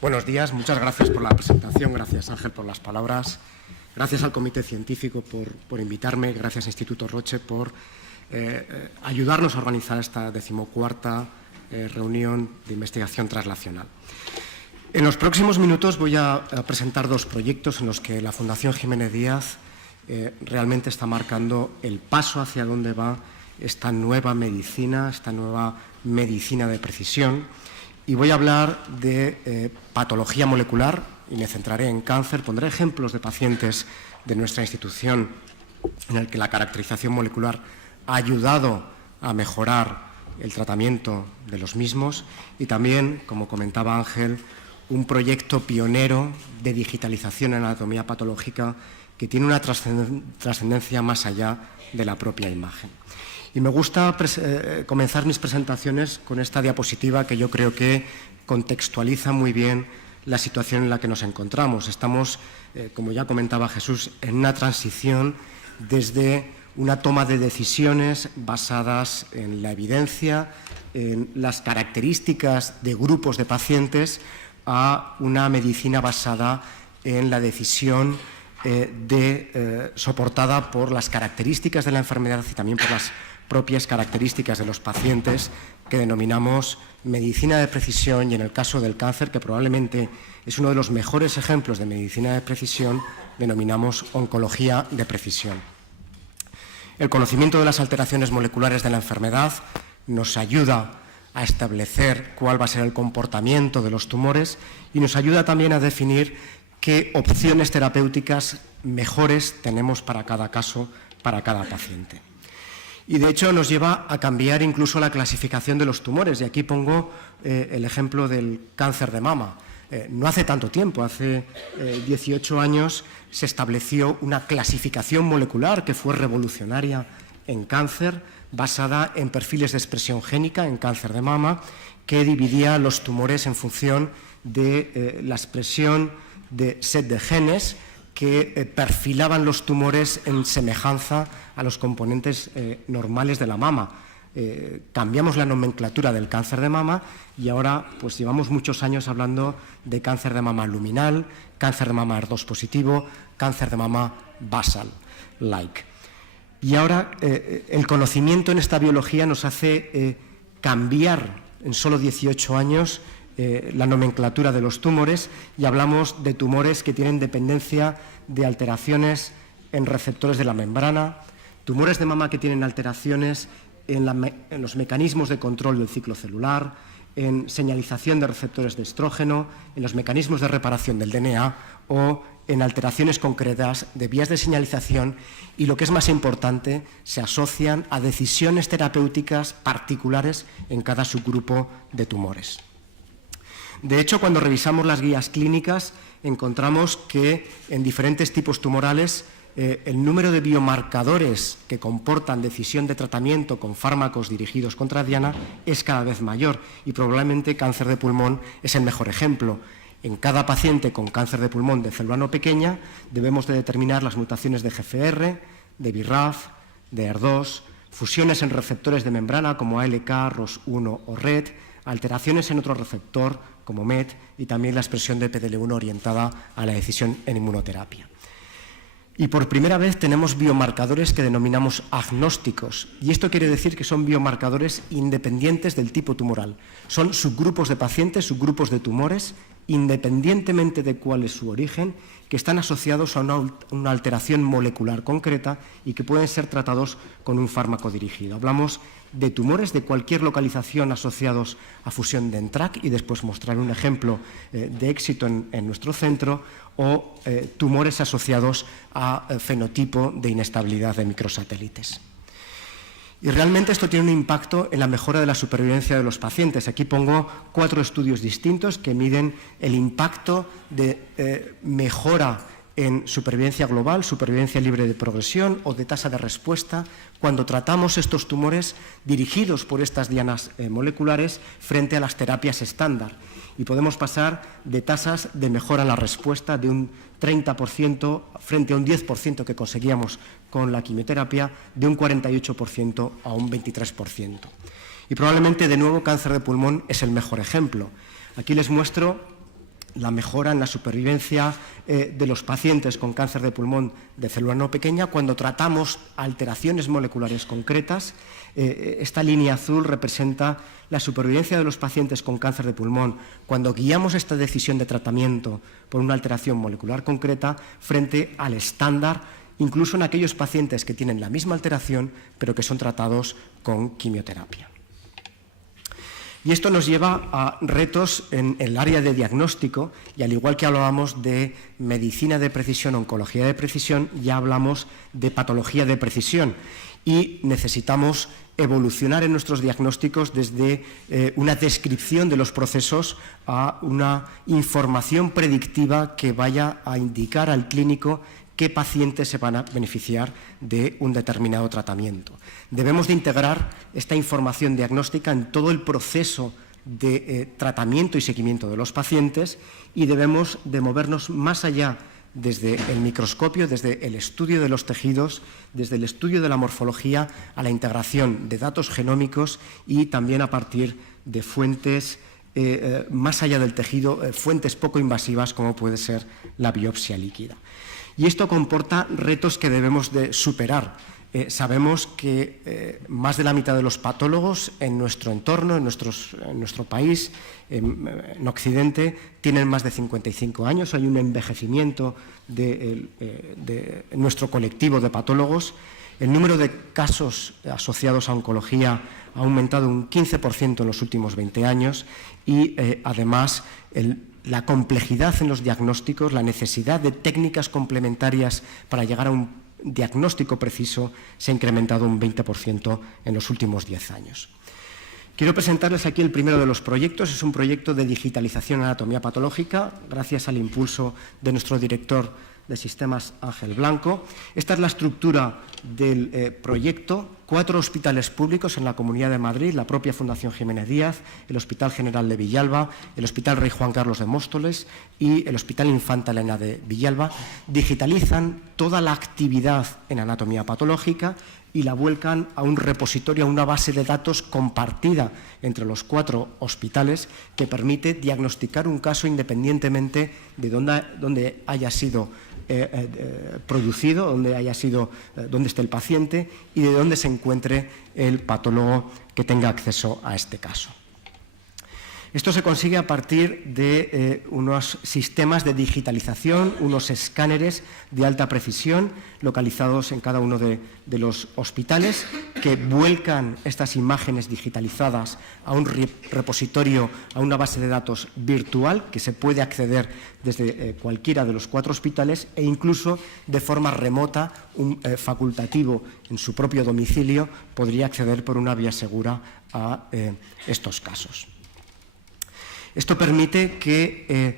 Buenos días, muchas gracias por la presentación, gracias Ángel por las palabras, gracias al Comité Científico por invitarme, gracias Instituto Roche por ayudarnos a organizar esta 14ª reunión de investigación translacional. En los próximos minutos voy a presentar dos proyectos en los que la Fundación Jiménez Díaz realmente está marcando el paso hacia dónde va esta nueva medicina de precisión. Y voy a hablar de patología molecular y me centraré en cáncer. Pondré ejemplos de pacientes de nuestra institución en el que la caracterización molecular ha ayudado a mejorar el tratamiento de los mismos y también, como comentaba Ángel, un proyecto pionero de digitalización en anatomía patológica que tiene una trascendencia más allá de la propia imagen. Y me gusta comenzar mis presentaciones con esta diapositiva que yo creo que contextualiza muy bien la situación en la que nos encontramos. Estamos, como ya comentaba Jesús, en una transición desde una toma de decisiones basadas en la evidencia, en las características de grupos de pacientes, a una medicina basada en la decisión soportada por las características de la enfermedad y también por las propias características de los pacientes, que denominamos medicina de precisión, y en el caso del cáncer, que probablemente es uno de los mejores ejemplos de medicina de precisión, denominamos oncología de precisión. El conocimiento de las alteraciones moleculares de la enfermedad nos ayuda a establecer cuál va a ser el comportamiento de los tumores y nos ayuda también a definir qué opciones terapéuticas mejores tenemos para cada caso, para cada paciente. Y de hecho nos lleva a cambiar incluso la clasificación de los tumores. Y aquí pongo el ejemplo del cáncer de mama. No hace tanto tiempo, hace 18 años, se estableció una clasificación molecular que fue revolucionaria en cáncer, basada en perfiles de expresión génica en cáncer de mama, que dividía los tumores en función de la expresión de set de genes que perfilaban los tumores en semejanza a los componentes normales de la mama. Cambiamos la nomenclatura del cáncer de mama y ahora pues llevamos muchos años hablando de cáncer de mama luminal, cáncer de mama HER2 positivo, cáncer de mama basal-like. Y ahora el conocimiento en esta biología nos hace cambiar en solo 18 años la nomenclatura de los tumores y hablamos de tumores que tienen dependencia de alteraciones en receptores de la membrana, tumores de mama que tienen alteraciones en los mecanismos de control del ciclo celular, en señalización de receptores de estrógeno, en los mecanismos de reparación del DNA o en alteraciones concretas de vías de señalización y, lo que es más importante, se asocian a decisiones terapéuticas particulares en cada subgrupo de tumores. De hecho, cuando revisamos las guías clínicas, encontramos que en diferentes tipos tumorales el número de biomarcadores que comportan decisión de tratamiento con fármacos dirigidos contra diana es cada vez mayor y probablemente cáncer de pulmón es el mejor ejemplo. En cada paciente con cáncer de pulmón de célula no pequeña debemos de determinar las mutaciones de GFR, de BRAF, de HER2, fusiones en receptores de membrana como ALK, ROS1 o RET, alteraciones en otro receptor como MET y también la expresión de PDL1 orientada a la decisión en inmunoterapia. Y por primera vez tenemos biomarcadores que denominamos agnósticos, y esto quiere decir que son biomarcadores independientes del tipo tumoral. Son subgrupos de pacientes, subgrupos de tumores, independientemente de cuál es su origen, que están asociados a una alteración molecular concreta y que pueden ser tratados con un fármaco dirigido. Hablamos de tumores de cualquier localización asociados a fusión de NTRK y después mostrar un ejemplo de éxito en nuestro centro, o tumores asociados a fenotipo de inestabilidad de microsatélites. Y realmente esto tiene un impacto en la mejora de la supervivencia de los pacientes. Aquí pongo 4 estudios distintos que miden el impacto de mejora en supervivencia global, supervivencia libre de progresión o de tasa de respuesta cuando tratamos estos tumores dirigidos por estas dianas moleculares frente a las terapias estándar. Y podemos pasar de tasas de mejora en la respuesta de un 30% frente a un 10% que conseguíamos con la quimioterapia, de un 48% a un 23%. Y probablemente, de nuevo, cáncer de pulmón es el mejor ejemplo. Aquí les muestro la mejora en la supervivencia de los pacientes con cáncer de pulmón de célula no pequeña cuando tratamos alteraciones moleculares concretas. Esta línea azul representa la supervivencia de los pacientes con cáncer de pulmón cuando guiamos esta decisión de tratamiento por una alteración molecular concreta frente al estándar, incluso en aquellos pacientes que tienen la misma alteración pero que son tratados con quimioterapia. Y esto nos lleva a retos en el área de diagnóstico, y al igual que hablábamos de medicina de precisión, oncología de precisión, ya hablamos de patología de precisión, y necesitamos evolucionar en nuestros diagnósticos desde una descripción de los procesos a una información predictiva que vaya a indicar al clínico qué pacientes se van a beneficiar de un determinado tratamiento. Debemos de integrar esta información diagnóstica en todo el proceso de tratamiento y seguimiento de los pacientes y debemos de movernos más allá desde el microscopio, desde el estudio de los tejidos, desde el estudio de la morfología a la integración de datos genómicos y también a partir de fuentes más allá del tejido, fuentes poco invasivas como puede ser la biopsia líquida. Y esto comporta retos que debemos de superar. Sabemos que más de la mitad de los patólogos en nuestro entorno, en nuestro país, en Occidente, tienen más de 55 años. Hay un envejecimiento de nuestro colectivo de patólogos. El número de casos asociados a oncología ha aumentado un 15% en los últimos 20 años y, además, la complejidad en los diagnósticos, la necesidad de técnicas complementarias para llegar a un diagnóstico preciso se ha incrementado un 20% en los últimos 10 años. Quiero presentarles aquí el primero de los proyectos. Es un proyecto de digitalización en anatomía patológica, gracias al impulso de nuestro director de sistemas, Ángel Blanco. Esta es la estructura del proyecto. 4 hospitales públicos en la Comunidad de Madrid, la propia Fundación Jiménez Díaz, el Hospital General de Villalba, el Hospital Rey Juan Carlos de Móstoles y el Hospital Infanta Elena de Villalba, digitalizan toda la actividad en anatomía patológica y la vuelcan a un repositorio, a una base de datos compartida entre los 4 hospitales que permite diagnosticar un caso independientemente de dónde haya sido producido, dónde esté el paciente y de dónde se encuentre el patólogo que tenga acceso a este caso. Esto se consigue a partir de unos sistemas de digitalización, unos escáneres de alta precisión localizados en cada uno de los hospitales que vuelcan estas imágenes digitalizadas a un repositorio, a una base de datos virtual que se puede acceder desde cualquiera de los 4 hospitales e incluso de forma remota, un facultativo en su propio domicilio podría acceder por una vía segura a estos casos. Esto permite que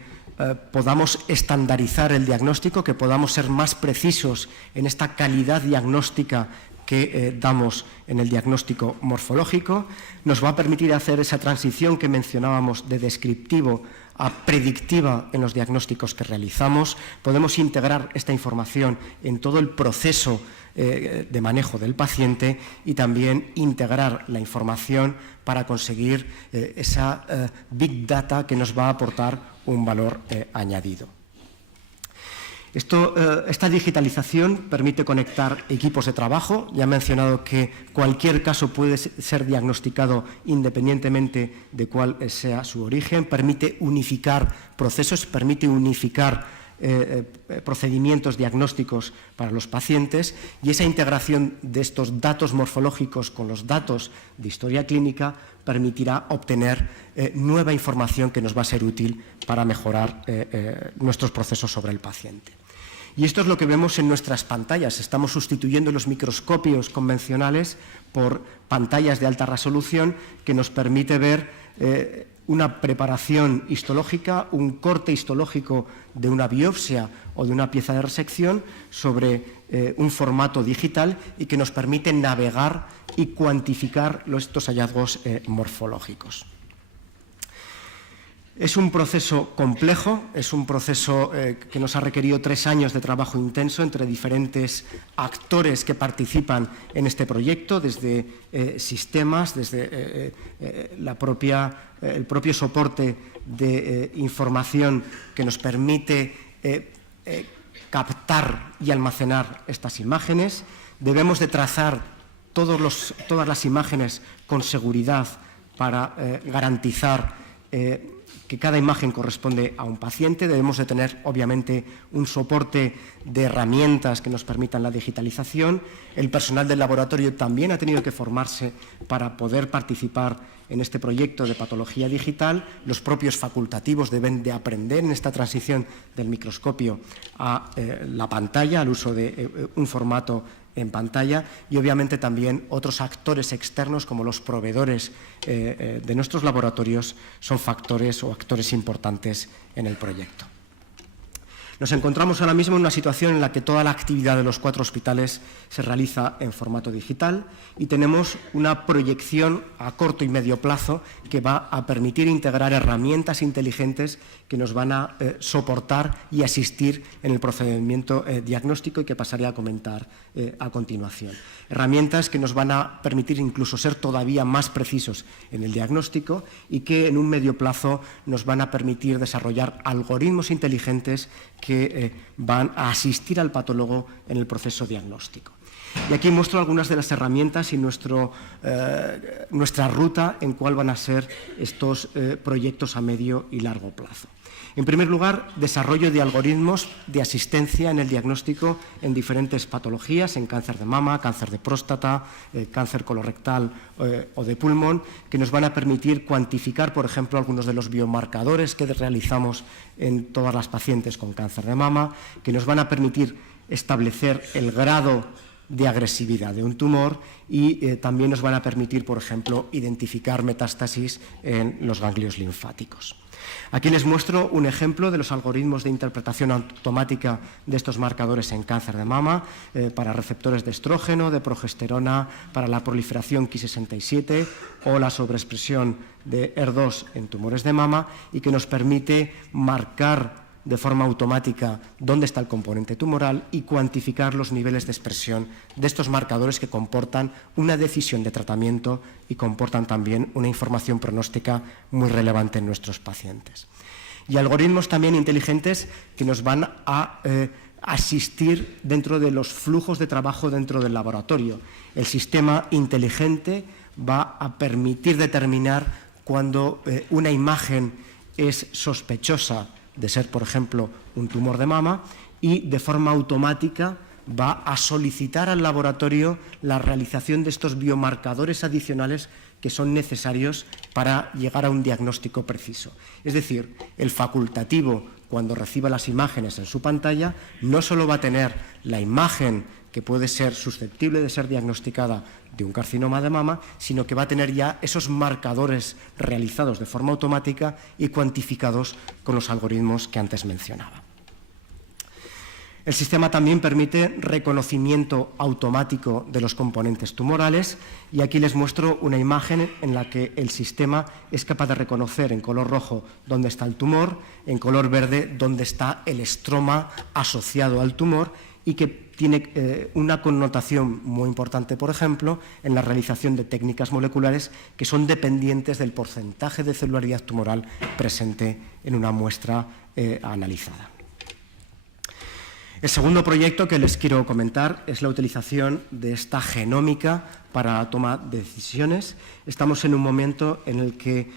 podamos estandarizar el diagnóstico, que podamos ser más precisos en esta calidad diagnóstica que damos en el diagnóstico morfológico. Nos va a permitir hacer esa transición que mencionábamos de descriptivo a predictiva en los diagnósticos que realizamos. Podemos integrar esta información en todo el proceso de manejo del paciente y también integrar la información para conseguir esa Big Data que nos va a aportar un valor añadido. Esta digitalización permite conectar equipos de trabajo. Ya he mencionado que cualquier caso puede ser diagnosticado independientemente de cuál sea su origen. Permite unificar procesos, permite unificar procedimientos diagnósticos para los pacientes y esa integración de estos datos morfológicos con los datos de historia clínica permitirá obtener nueva información que nos va a ser útil para mejorar nuestros procesos sobre el paciente. Y esto es lo que vemos en nuestras pantallas. Estamos sustituyendo los microscopios convencionales por pantallas de alta resolución que nos permite ver una preparación histológica, un corte histológico de una biopsia o de una pieza de resección sobre un formato digital y que nos permite navegar y cuantificar estos hallazgos morfológicos. Es un proceso complejo, es un proceso que nos ha requerido 3 años de trabajo intenso entre diferentes actores que participan en este proyecto, desde sistemas, desde el propio soporte de información que nos permite captar y almacenar estas imágenes. Debemos de trazar todas las imágenes con seguridad para garantizar que cada imagen corresponde a un paciente. Debemos de tener, obviamente, un soporte de herramientas que nos permitan la digitalización. El personal del laboratorio también ha tenido que formarse para poder participar en este proyecto de patología digital. Los propios facultativos deben de aprender en esta transición del microscopio a la pantalla, al uso de un formato en pantalla, y obviamente también otros actores externos como los proveedores de nuestros laboratorios son factores o actores importantes en el proyecto. Nos encontramos ahora mismo en una situación en la que toda la actividad de los 4 hospitales se realiza en formato digital y tenemos una proyección a corto y medio plazo que va a permitir integrar herramientas inteligentes que nos van a soportar y asistir en el procedimiento diagnóstico y que pasaré a comentar a continuación. Herramientas que nos van a permitir incluso ser todavía más precisos en el diagnóstico y que en un medio plazo nos van a permitir desarrollar algoritmos inteligentes que van a asistir al patólogo en el proceso diagnóstico. Y aquí muestro algunas de las herramientas y nuestra ruta en cuál van a ser estos proyectos a medio y largo plazo. En primer lugar, desarrollo de algoritmos de asistencia en el diagnóstico en diferentes patologías, en cáncer de mama, cáncer de próstata, cáncer colorectal o de pulmón, que nos van a permitir cuantificar, por ejemplo, algunos de los biomarcadores que realizamos en todas las pacientes con cáncer de mama, que nos van a permitir establecer el grado de agresividad de un tumor y también nos van a permitir, por ejemplo, identificar metástasis en los ganglios linfáticos. Aquí les muestro un ejemplo de los algoritmos de interpretación automática de estos marcadores en cáncer de mama para receptores de estrógeno, de progesterona, para la proliferación Ki67 o la sobreexpresión de HER2 en tumores de mama y que nos permite marcar de forma automática dónde está el componente tumoral y cuantificar los niveles de expresión de estos marcadores que comportan una decisión de tratamiento y comportan también una información pronóstica muy relevante en nuestros pacientes. Y algoritmos también inteligentes que nos van a asistir dentro de los flujos de trabajo dentro del laboratorio. El sistema inteligente va a permitir determinar cuando una imagen es sospechosa de ser, por ejemplo, un tumor de mama y de forma automática va a solicitar al laboratorio la realización de estos biomarcadores adicionales que son necesarios para llegar a un diagnóstico preciso. Es decir, el facultativo, cuando reciba las imágenes en su pantalla, no solo va a tener la imagen que puede ser susceptible de ser diagnosticada de un carcinoma de mama, sino que va a tener ya esos marcadores realizados de forma automática y cuantificados con los algoritmos que antes mencionaba. El sistema también permite reconocimiento automático de los componentes tumorales y aquí les muestro una imagen en la que el sistema es capaz de reconocer en color rojo dónde está el tumor, en color verde dónde está el estroma asociado al tumor y que tiene una connotación muy importante, por ejemplo, en la realización de técnicas moleculares que son dependientes del porcentaje de celularidad tumoral presente en una muestra analizada. El segundo proyecto que les quiero comentar es la utilización de esta genómica para la toma de decisiones. Estamos en un momento en el que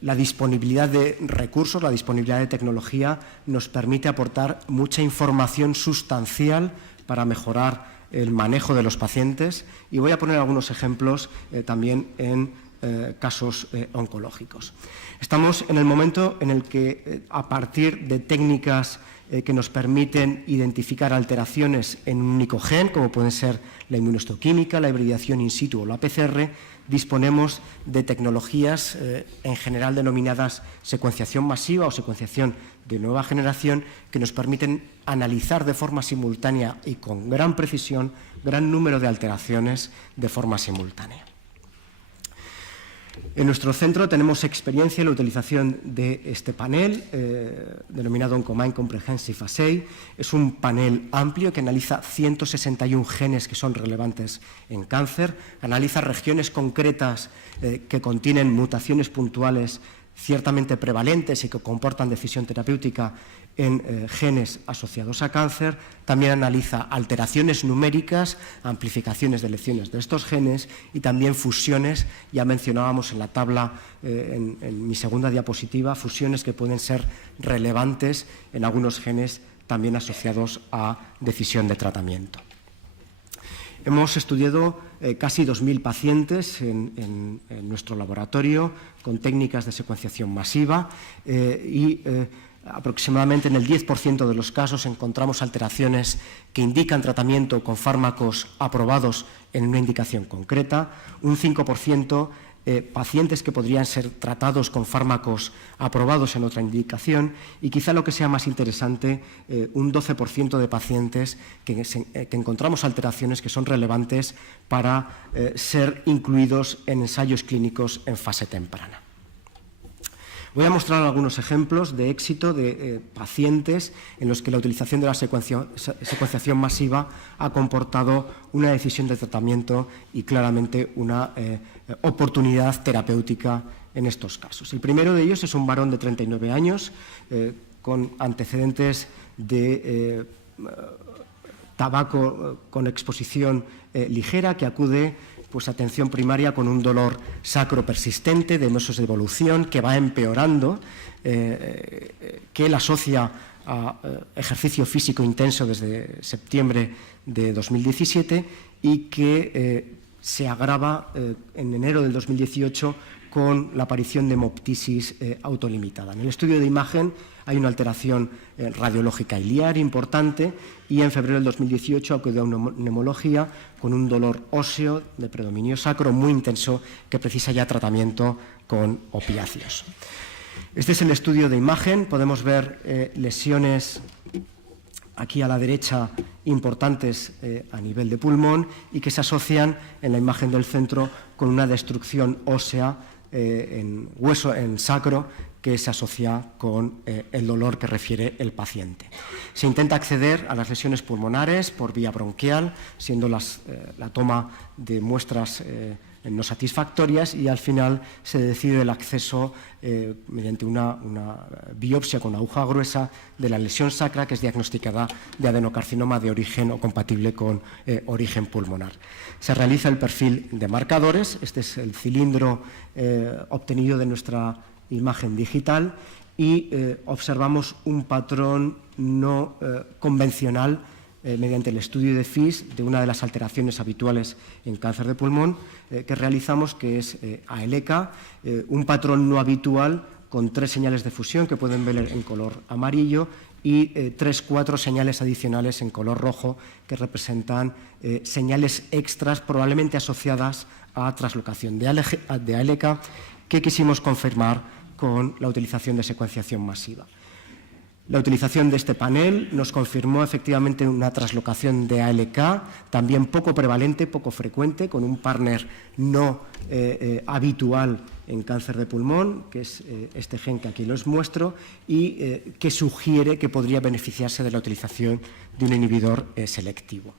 la disponibilidad de recursos, la disponibilidad de tecnología nos permite aportar mucha información sustancial para mejorar el manejo de los pacientes y voy a poner algunos ejemplos también en casos oncológicos. Estamos en el momento en el que a partir de técnicas que nos permiten identificar alteraciones en un único gen, como pueden ser la inmunohistoquímica, la hibridación in situ o la PCR, disponemos de tecnologías en general denominadas secuenciación masiva o secuenciación de nueva generación que nos permiten analizar de forma simultánea y con gran precisión gran número de alteraciones de forma simultánea. En nuestro centro tenemos experiencia en la utilización de este panel, denominado Oncomine Comprehensive Assay. Es un panel amplio que analiza 161 genes que son relevantes en cáncer, analiza regiones concretas que contienen mutaciones puntuales ciertamente prevalentes y que comportan decisión terapéutica en genes asociados a cáncer. También analiza alteraciones numéricas, amplificaciones de lecciones de estos genes y también fusiones. Ya mencionábamos en la tabla, en mi segunda diapositiva, fusiones que pueden ser relevantes en algunos genes también asociados a decisión de tratamiento. Hemos estudiado casi 2.000 pacientes en nuestro laboratorio con técnicas de secuenciación masiva y aproximadamente en el 10% de los casos encontramos alteraciones que indican tratamiento con fármacos aprobados en una indicación concreta, un 5% pacientes que podrían ser tratados con fármacos aprobados en otra indicación y quizá lo que sea más interesante, un 12% de pacientes que encontramos alteraciones que son relevantes para ser incluidos en ensayos clínicos en fase temprana. Voy a mostrar algunos ejemplos de éxito de pacientes en los que la utilización de la secuenciación masiva ha comportado una decisión de tratamiento y claramente una oportunidad terapéutica en estos casos. El primero de ellos es un varón de 39 años con antecedentes de tabaco con exposición ligera que acude a atención primaria con un dolor sacro persistente de meses de evolución que va empeorando, que él asocia a ejercicio físico intenso desde septiembre de 2017 y que se agrava en enero del 2018 con la aparición de hemoptisis autolimitada. En el estudio de imagen hay una alteración radiológica iliar importante y en febrero del 2018 acudió a una neumología con un dolor óseo de predominio sacro muy intenso que precisa ya tratamiento con opiáceos. Este es el estudio de imagen. Podemos ver lesiones aquí a la derecha importantes a nivel de pulmón y que se asocian en la imagen del centro con una destrucción ósea en hueso, en sacro, que se asocia con el dolor que refiere el paciente. Se intenta acceder a las lesiones pulmonares por vía bronquial, siendo la toma de muestras no satisfactorias y al final se decide el acceso mediante una biopsia con aguja gruesa de la lesión sacra que es diagnosticada de adenocarcinoma de origen o compatible con origen pulmonar. Se realiza el perfil de marcadores. Este es el cilindro obtenido de nuestra imagen digital y observamos un patrón no convencional mediante el estudio de FIS de una de las alteraciones habituales en cáncer de pulmón que realizamos, que es ALK, un patrón no habitual con 3 señales de fusión que pueden ver en color amarillo y 4 señales adicionales en color rojo que representan señales extras probablemente asociadas a translocación de ALK que quisimos confirmar con la utilización de secuenciación masiva. La utilización de este panel nos confirmó efectivamente una translocación de ALK, también poco prevalente, poco frecuente, con un partner no habitual en cáncer de pulmón, que es este gen que aquí les muestro, y que sugiere que podría beneficiarse de la utilización de un inhibidor selectivo.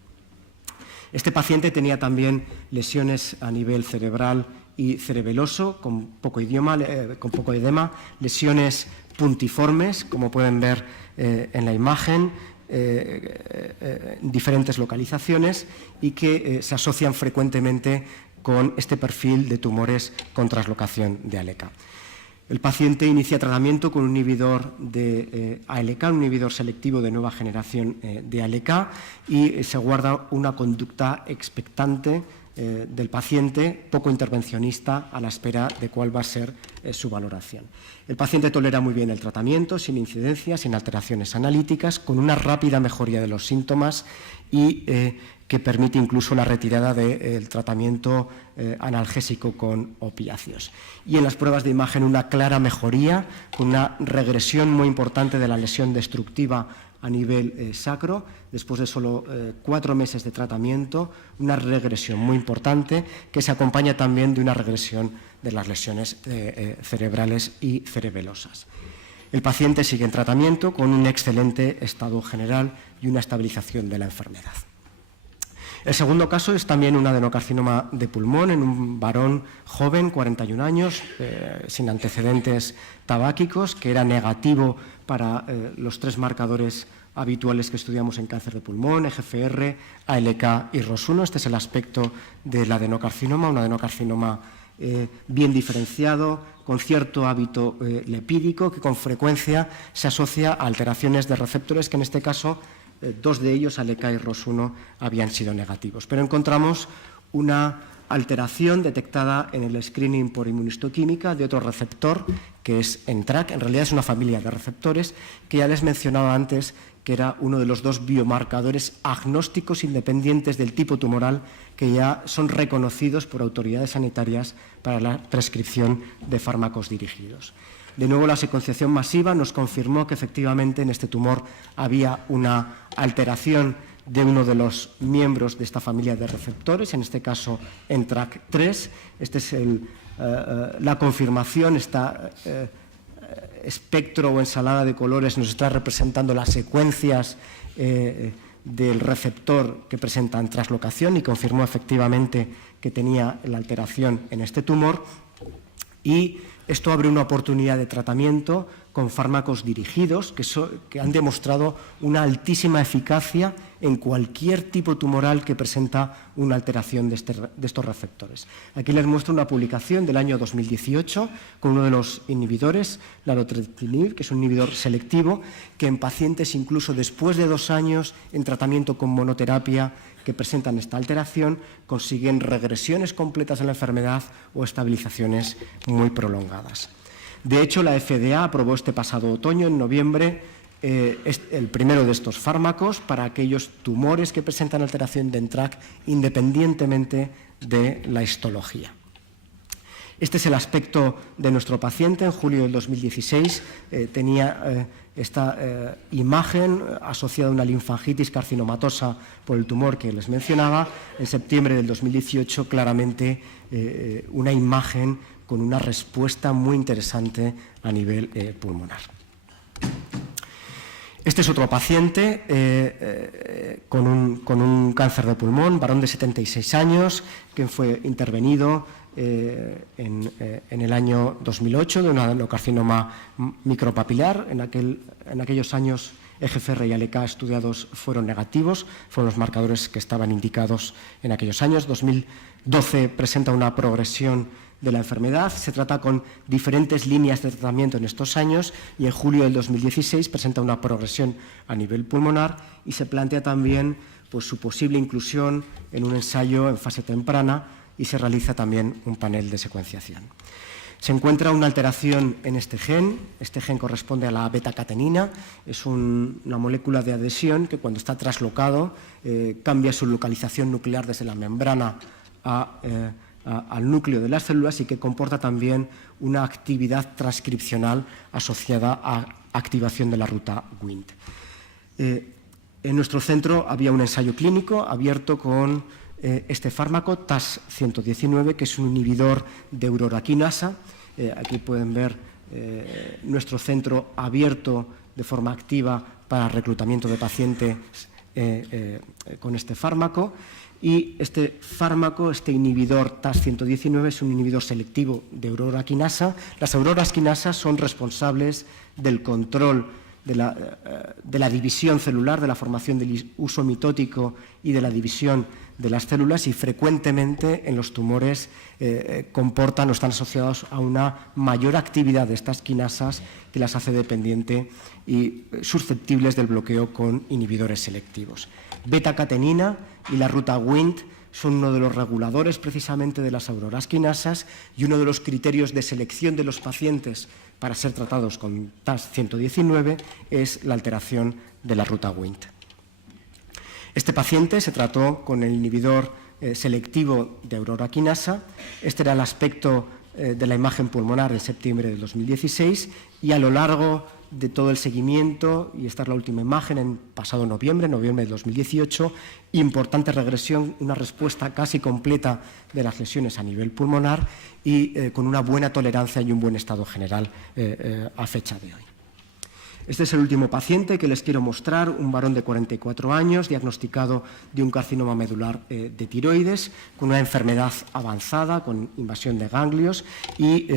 Este paciente tenía también lesiones a nivel cerebral y cerebeloso, con poco edema, lesiones puntiformes, como pueden ver en la imagen, diferentes localizaciones y que se asocian frecuentemente con este perfil de tumores con translocación de ALK. El paciente inicia tratamiento con un inhibidor de ALK, un inhibidor selectivo de nueva generación de ALK y se guarda una conducta expectante del paciente, poco intervencionista, a la espera de cuál va a ser su valoración. El paciente tolera muy bien el tratamiento, sin incidencias, sin alteraciones analíticas, con una rápida mejoría de los síntomas y que permite incluso la retirada del tratamiento analgésico con opiáceos. Y en las pruebas de imagen una clara mejoría, con una regresión muy importante de la lesión destructiva a nivel sacro, después de solo 4 meses de tratamiento, una regresión muy importante que se acompaña también de una regresión de las lesiones cerebrales y cerebelosas. El paciente sigue en tratamiento con un excelente estado general y una estabilización de la enfermedad. El segundo caso es también un adenocarcinoma de pulmón en un varón joven, 41 años, sin antecedentes tabáquicos, que era negativo para los 3 marcadores habituales que estudiamos en cáncer de pulmón, EGFR, ALK y ROS1. Este es el aspecto del adenocarcinoma, un adenocarcinoma bien diferenciado, con cierto hábito lipídico, que con frecuencia se asocia a alteraciones de receptores, que en este caso 2 de ellos, ALK y ROS1, habían sido negativos. Pero encontramos una alteración detectada en el screening por inmunistoquímica de otro receptor, que es NTRK. En realidad es una familia de receptores que ya les mencionaba antes que era uno de los 2 biomarcadores agnósticos independientes del tipo tumoral que ya son reconocidos por autoridades sanitarias para la prescripción de fármacos dirigidos. De nuevo, la secuenciación masiva nos confirmó que efectivamente en este tumor había una alteración de uno de los miembros de esta familia de receptores, en este caso NTRK3. Esta es la confirmación, esta espectro o ensalada de colores nos está representando las secuencias del receptor que presentan traslocación y confirmó efectivamente que tenía la alteración en este tumor. Y esto abre una oportunidad de tratamiento con fármacos dirigidos que han demostrado una altísima eficacia en cualquier tipo tumoral que presenta una alteración de estos receptores. Aquí les muestro una publicación del año 2018 con uno de los inhibidores, larotrectinib, que es un inhibidor selectivo, que en pacientes incluso después de 2 años en tratamiento con monoterapia que presentan esta alteración, consiguen regresiones completas de la enfermedad o estabilizaciones muy prolongadas. De hecho, la FDA aprobó este pasado otoño, en noviembre, el primero de estos fármacos para aquellos tumores que presentan alteración de NTRK independientemente de la histología. Este es el aspecto de nuestro paciente. En julio del 2016 tenía esta imagen asociada a una linfangitis carcinomatosa por el tumor que les mencionaba. En septiembre del 2018, claramente una imagen con una respuesta muy interesante a nivel pulmonar. Este es otro paciente con un cáncer de pulmón, varón de 76 años, que fue intervenido en el año 2008 de un adenocarcinoma micropapilar. En aquellos años EGFR y ALK estudiados fueron negativos, fueron los marcadores que estaban indicados en aquellos años. 2012 presenta una progresión de la enfermedad, se trata con diferentes líneas de tratamiento en estos años y en julio del 2016 presenta una progresión a nivel pulmonar y se plantea también su posible inclusión en un ensayo en fase temprana y se realiza también un panel de secuenciación. Se encuentra una alteración en este gen corresponde a la beta-catenina, es una molécula de adhesión que cuando está traslocado cambia su localización nuclear desde la membrana al núcleo de las células y que comporta también una actividad transcripcional asociada a activación de la ruta Wnt. En nuestro centro había un ensayo clínico abierto con este fármaco, TAS-119, que es un inhibidor de uroraquinasa. Aquí pueden ver nuestro centro abierto de forma activa para reclutamiento de pacientes con este fármaco. Y este fármaco, este inhibidor TAS-119, es un inhibidor selectivo de uroraquinasa. Las uroraquinasas son responsables del control de la división celular, de la formación del uso mitótico y de la división de las células, y frecuentemente en los tumores comportan o están asociados a una mayor actividad de estas quinasas que las hace dependiente y susceptibles del bloqueo con inhibidores selectivos. Beta-catenina y la ruta Wnt son uno de los reguladores precisamente de las uroraquinasas y uno de los criterios de selección de los pacientes para ser tratados con TAS-119 es la alteración de la ruta Wnt. Este paciente se trató con el inhibidor selectivo de uroraquinasa. Este era el aspecto de la imagen pulmonar en septiembre de 2016 y a lo largo de todo el seguimiento, y esta es la última imagen, en pasado noviembre de 2018, importante regresión, una respuesta casi completa de las lesiones a nivel pulmonar y con una buena tolerancia y un buen estado general a fecha de hoy. Este es el último paciente que les quiero mostrar, un varón de 44 años, diagnosticado de un carcinoma medular de tiroides, con una enfermedad avanzada, con invasión de ganglios y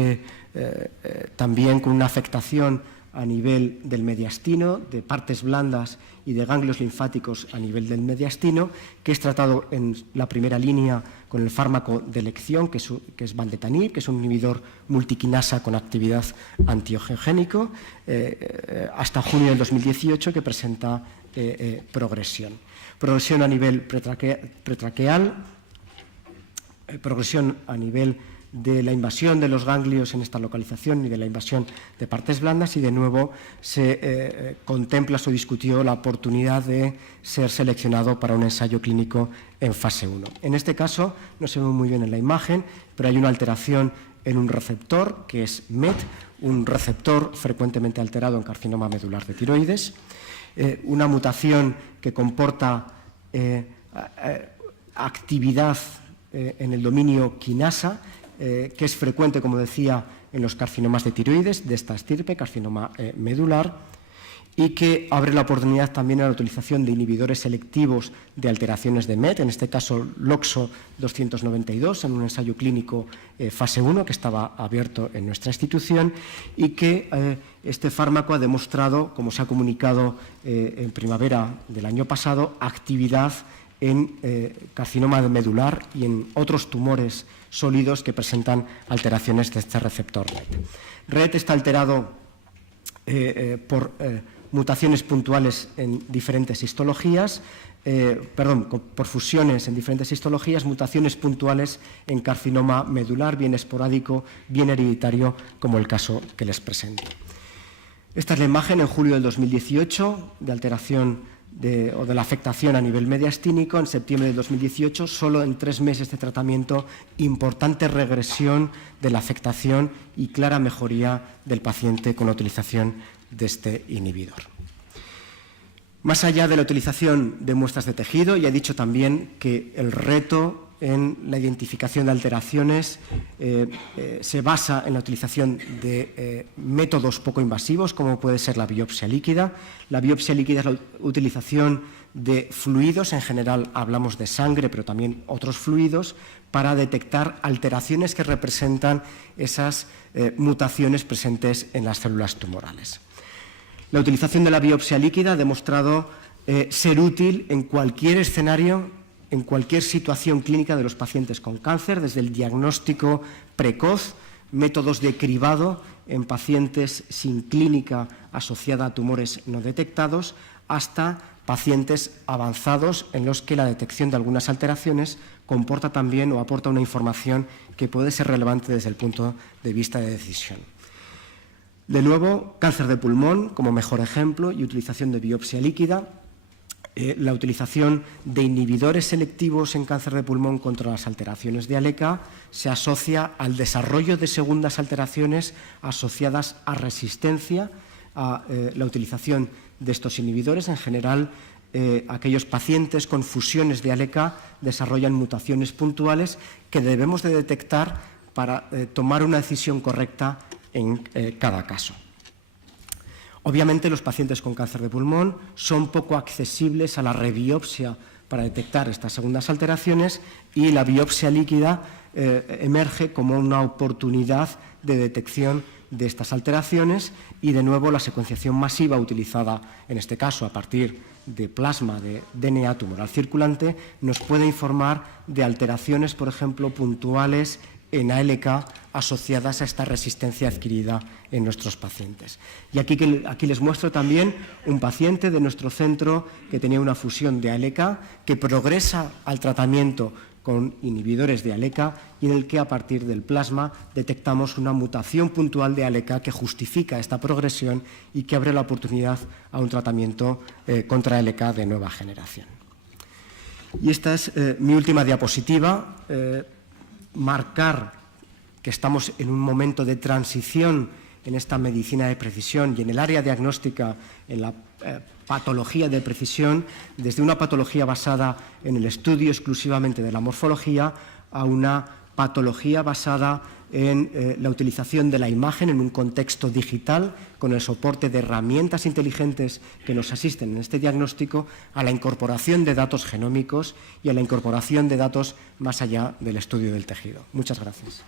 también con una afectación a nivel del mediastino, de partes blandas y de ganglios linfáticos a nivel del mediastino, que es tratado en la primera línea con el fármaco de elección, que es Vandetanib, que es un inhibidor multiquinasa con actividad antiangiogénico, hasta junio del 2018, que presenta progresión. Progresión a nivel pretraqueal, progresión a nivel de la invasión de los ganglios en esta localización y de la invasión de partes blandas, y de nuevo se contempla, se discutió la oportunidad de ser seleccionado para un ensayo clínico en fase 1. En este caso, no se ve muy bien en la imagen, pero hay una alteración en un receptor que es MET, un receptor frecuentemente alterado en carcinoma medular de tiroides, una mutación que comporta actividad en el dominio quinasa, que es frecuente, como decía, en los carcinomas de tiroides, de esta estirpe, carcinoma medular, y que abre la oportunidad también a la utilización de inhibidores selectivos de alteraciones de MET, en este caso LOXO 292, en un ensayo clínico fase 1 que estaba abierto en nuestra institución, y que este fármaco ha demostrado, como se ha comunicado en primavera del año pasado, actividad en carcinoma medular y en otros tumores sólidos que presentan alteraciones de este receptor RET. RET está alterado por mutaciones puntuales en diferentes histologías, por fusiones en diferentes histologías, mutaciones puntuales en carcinoma medular, bien esporádico, bien hereditario, como el caso que les presento. Esta es la imagen en julio del 2018 de alteración o de la afectación a nivel mediastínico. En septiembre del 2018, solo en 3 meses de tratamiento, importante regresión de la afectación y clara mejoría del paciente con la utilización de este inhibidor. Más allá de la utilización de muestras de tejido, ya he dicho también que el reto en la identificación de alteraciones se basa en la utilización de métodos poco invasivos, como puede ser la biopsia líquida. La biopsia líquida es la utilización de fluidos, en general hablamos de sangre, pero también otros fluidos, para detectar alteraciones que representan esas mutaciones presentes en las células tumorales. La utilización de la biopsia líquida ha demostrado ser útil en cualquier escenario, en cualquier situación clínica de los pacientes con cáncer, desde el diagnóstico precoz, métodos de cribado en pacientes sin clínica asociada a tumores no detectados, hasta pacientes avanzados en los que la detección de algunas alteraciones comporta también o aporta una información que puede ser relevante desde el punto de vista de decisión. De nuevo, cáncer de pulmón como mejor ejemplo y utilización de biopsia líquida. La utilización de inhibidores selectivos en cáncer de pulmón contra las alteraciones de ALK se asocia al desarrollo de segundas alteraciones asociadas a resistencia a la utilización de estos inhibidores. En general, aquellos pacientes con fusiones de ALK desarrollan mutaciones puntuales que debemos de detectar para tomar una decisión correcta en cada caso. Obviamente, los pacientes con cáncer de pulmón son poco accesibles a la rebiopsia para detectar estas segundas alteraciones, y la biopsia líquida emerge como una oportunidad de detección de estas alteraciones, y de nuevo la secuenciación masiva utilizada, en este caso a partir de plasma de DNA tumoral circulante, nos puede informar de alteraciones, por ejemplo, puntuales en ALK asociadas a esta resistencia adquirida en nuestros pacientes. Y aquí les muestro también un paciente de nuestro centro que tenía una fusión de ALK, que progresa al tratamiento con inhibidores de ALK y en el que a partir del plasma detectamos una mutación puntual de ALK que justifica esta progresión y que abre la oportunidad a un tratamiento contra ALK de nueva generación. Y esta es mi última diapositiva. Marcar que estamos en un momento de transición en esta medicina de precisión y en el área diagnóstica, en la patología de precisión, desde una patología basada en el estudio exclusivamente de la morfología a una patología basada en la utilización de la imagen en un contexto digital con el soporte de herramientas inteligentes que nos asisten en este diagnóstico, a la incorporación de datos genómicos y a la incorporación de datos más allá del estudio del tejido. Muchas gracias.